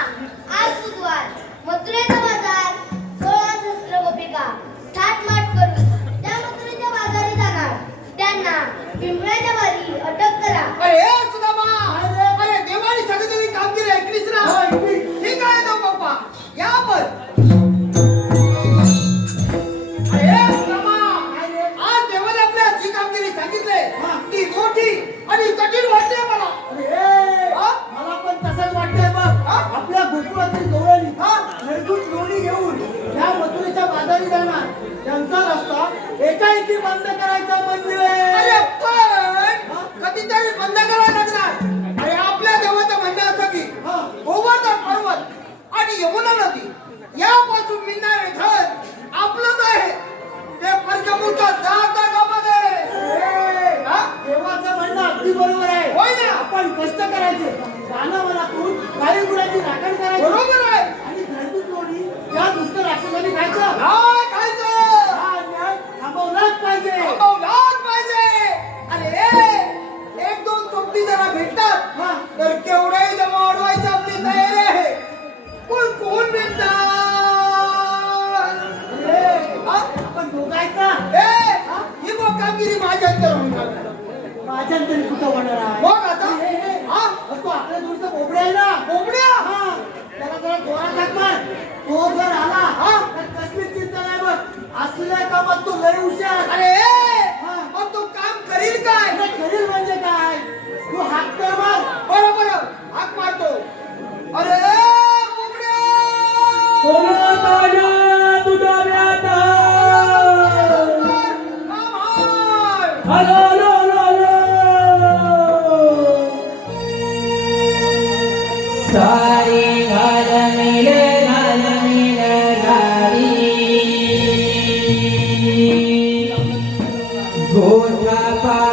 आज बुधवार मथुरेचा बाजार 16 सहस्त्र गोपिका थाटमाट करून त्या मथुरेच्या बाजारी जाणार त्यांना पिंपळाच्या वारी अटक करा. अरे सुदामा, अरे देवानी सगळी कामगिरी ऐकलीस ना? ठीक आहे ना बाप्पा, या पण. अरे सुदामा, आज देवाने आपल्या जी कामगिरी सांगितले ती मोठी आणि कठीण वाटते मला. मला पण तसंच वाटतंय बघ. आपल्या गोकुळातील गवळणी निर्दूत लोणी घेऊन या मथुरेच्या बाजारी जाणार. त्यांचा रस्ता एकाएकी बंद करायचा म्हणजे अरे पण कधीतरी बंद करायला लागणार. अरे आपल्या देवाचं म्हणणं असं की गोवर्धन पर्वत आणि यमुना नदी यापासून मिळणारे धन आपलंच आहे. ते परगमुका जाता कामा नये. देवाचं म्हणणं अगदी बरोबर आहे. होय ना? आपण कष्ट करायचे, रानावनातून काही गुणाची राखण करायची बरोबर आहे. आणि निर्दूत लोणी या दुष्ट राक्षसांनी खायचं. काय खायचं? हा अन्याय थांबवलाच पाहिजे. थांबवलाच पाहिजे. अरे एक दोन चोपटी जरा भेटतात तर केवढे जमा वाढवायची आपली तयारी आहे. पण कोण भेटणार? आपण दोघं आहेत ना. ही मग कामगिरी माझ्या अंतरावर. माझ्या तरी कुठं होणार आहे. मग आता तो आपल्या जोडीचा बोबड्या आहे ना. बोबड्या त्याला जरा जोरात हाक मार. तो जर आला तर कसली चिंता नाही बघ. असल्या कामात तो लय हुशार. अरे मग तो काम करील काय? करील म्हणजे काय, तू हाक तर मार. बरोबर हाक मारतो. अरे बोबड्या सारी घालमिले झाली गोठा